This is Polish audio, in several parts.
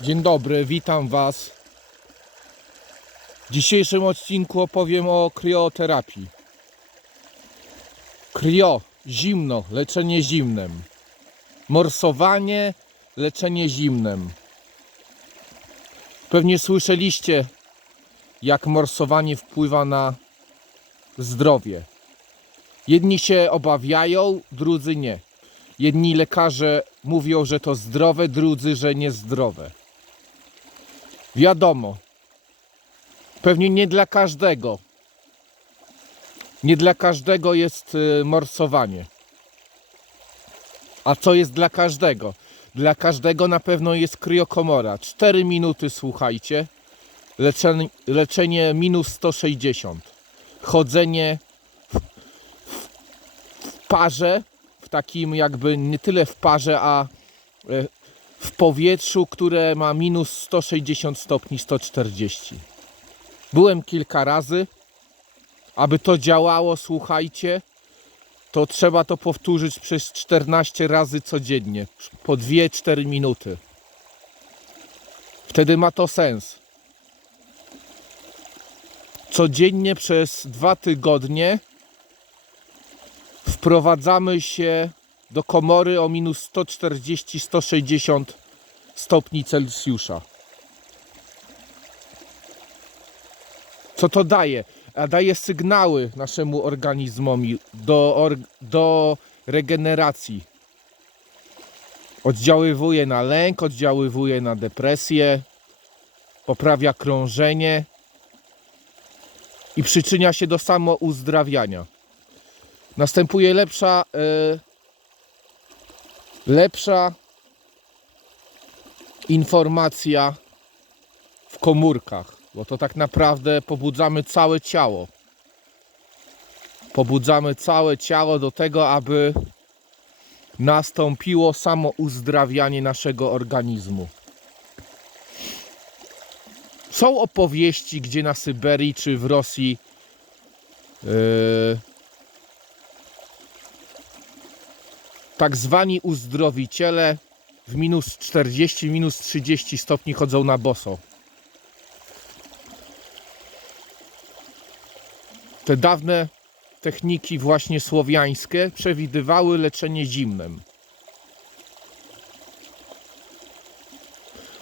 Dzień dobry, witam Was. W dzisiejszym odcinku opowiem o krioterapii. Krio, zimno, leczenie zimnem. Morsowanie, leczenie zimnem. Pewnie słyszeliście, jak morsowanie wpływa na zdrowie. Jedni się obawiają, drudzy nie. Jedni lekarze mówią, że to zdrowe, drudzy, że niezdrowe. Wiadomo, pewnie nie dla każdego. Nie dla każdego jest y, morsowanie. A co jest dla każdego? Dla każdego na pewno jest kryokomora. 4 minuty słuchajcie. Leczenie, leczenie minus 160. Chodzenie w, w, w parze, w takim jakby nie tyle w parze, a e, w powietrzu, które ma minus 160 stopni 140. Byłem kilka razy. Aby to działało, słuchajcie, to trzeba to powtórzyć przez 14 razy codziennie, po 2-4 minuty. Wtedy ma to sens. Codziennie przez dwa tygodnie wprowadzamy się do komory o minus 140-160 stopni Celsjusza. Co to daje? A daje sygnały naszemu organizmowi do, do regeneracji. Oddziaływuje na lęk, oddziaływuje na depresję, poprawia krążenie i przyczynia się do samouzdrawiania. Następuje lepsza, e, lepsza informacja w komórkach, bo to tak naprawdę pobudzamy całe ciało. Pobudzamy całe ciało do tego, aby nastąpiło samouzdrawianie naszego organizmu. Są opowieści, gdzie na Syberii czy w Rosji yy, tak zwani uzdrowiciele w minus 40, minus 30 stopni chodzą na boso. Te dawne techniki właśnie słowiańskie przewidywały leczenie zimnem.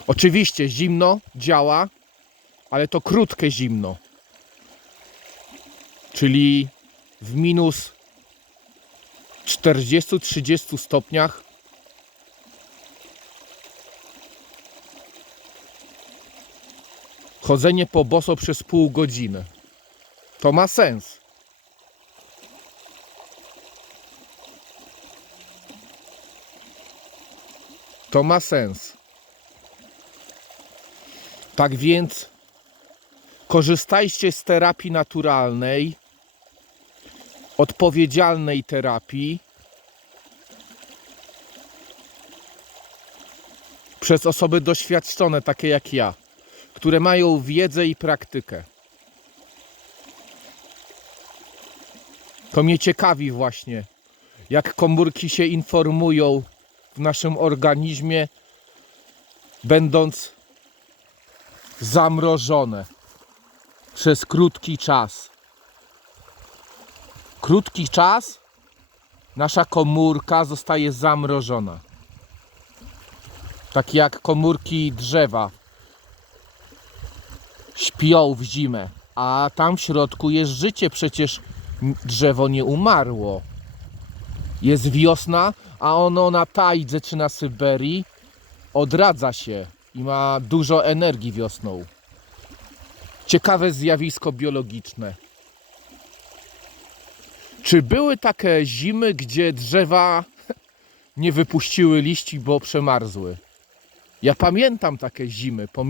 Oczywiście zimno działa, ale to krótkie zimno. Czyli w minus 40-30 stopniach chodzenie po boso przez pół godziny. To ma sens. To ma sens. Tak więc korzystajcie z terapii naturalnej, odpowiedzialnej terapii przez osoby doświadczone, takie jak ja, które mają wiedzę i praktykę. To mnie ciekawi właśnie, jak komórki się informują w naszym organizmie, będąc zamrożone przez krótki czas. Krótki czas nasza komórka zostaje zamrożona. Tak jak komórki drzewa śpią w zimę, a tam w środku jest życie, przecież drzewo nie umarło. Jest wiosna, a ono na tajdze czy na Syberii odradza się i ma dużo energii wiosną. Ciekawe zjawisko biologiczne. Czy były takie zimy, gdzie drzewa nie wypuściły liści, bo przemarzły? Ja pamiętam takie zimy.